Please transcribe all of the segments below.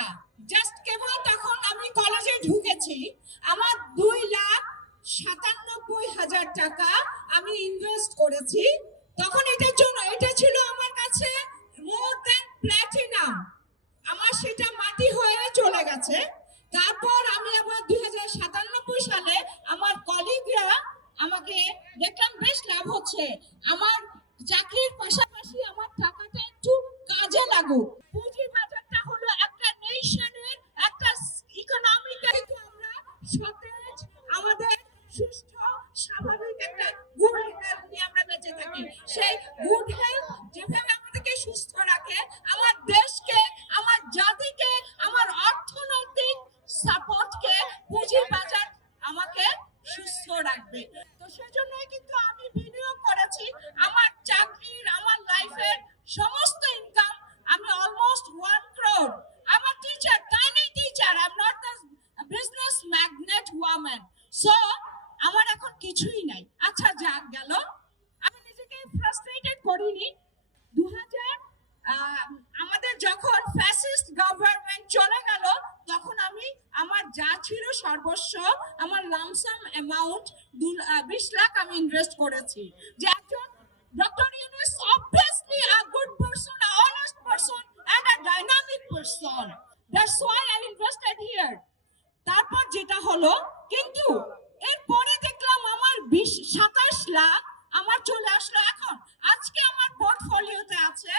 টাকা জাস্ট কেবল তখন আমি কলেজে ঢুকেছি, আমার 2,97,000 টাকা আমি ইনভেস্ট করেছি। তখন এটার জন্য এটা ছিল আমার কাছে মোর দ্যান প্ল্যাটিনাম। আমার সেটা মাটি হয়ে চলে গেছে। তারপর আমি আবার 2097 সালে আমার কলিগরা আমাকে দেখলাম বেশ লাভ হচ্ছে, আমার চাকরির পাশাপাশি আমার টাকাটা একটু কাজে লাগুক। পুঁজির বাজারটা হলো একটা নেশনের একটা ইকোনমিক, আমরা সতেজ, আমাদের সুস্থ স্বাভাবিক একটা গুড হেলথ নিয়ে আমরা বেঁচে থাকি। সেই গুড হেলথ যেভাবে আমাদেরকে সুস্থ রাখে, আমার দেশকে, আমার জাতিকে, আমার অর্থনৈতিক সাপোর্টকে পুঁজির বাজার আমাকে সুস্থ রাখবে। তো সেজন্যই কিন্তু আমি বিনিয়োগ করেছি আমার চাকরির, আমার লাইফের সমস্ত ইনকাম। আমি অলমোস্ট 1 crore। আমার teacher, tiny teacher, I am not the business magnate women. So আমার এখন কিছুই নাই। আচ্ছা যাক গেল, আমি নিজেকে ফ্রাস্ট্রেটেড করিনি। 2000 আমাদের যখন ফ্যাসিস্ট গভর্নমেন্ট চলে গেল, তখন আমি আমার যা ছিল সর্বস্ব, আমার লামসাম অ্যামাউন্ট 20 লাখ আমি ইনভেস্ট করেছি। যে একজন doctor Yunus obviously a good person, a honest person and a dynamic person. That's why I invested here. তারপর যেটা হলো, কিন্তু এরপরে দেখলাম আমার 27 লাখ আমার চলে আসলো। এখন আজকে আমার পোর্টফোলিওতে আছে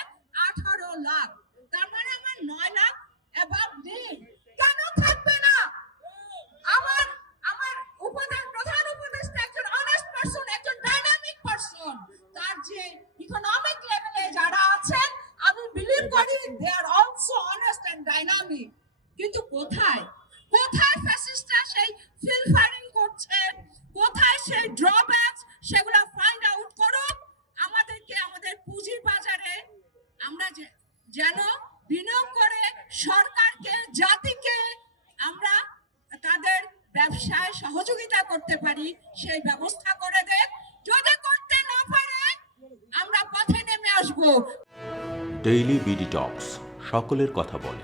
18 লাখ। তার মানে আমার 9 লাখ অ্যাবাভ ডিল। কেন থাকবে না? আমার আমার প্রধান উপদেষ্টা একজন অনেস্ট পারসন, একজন ডাইনামিক পারসন। তার যে ইকোনমিক লেভেলে যারা আছেন, আমি বিলিভ করি they are also honest and dynamic. কিন্তু কোথায় কোথায় ফ্যাসিস্টরা সেই ফিলফারিং করছে, কোথায় সেই ড্রব্যাকস, সেগুলো ফাইন্ড আউট করুক। আমাদেরকে আমাদের পুঁজির বাজারে আমরা যেন বিনিয়োগ করে সরকারকে, জাতিকে আমরা তাদের ব্যবসায় সহযোগিতা করতে পারি, সেই ব্যবস্থা করে দেন। যদি করতে না পারে, আমরা পথে নেমে আসবো। ডেইলি বিডি টকস, সকলের কথা বলে।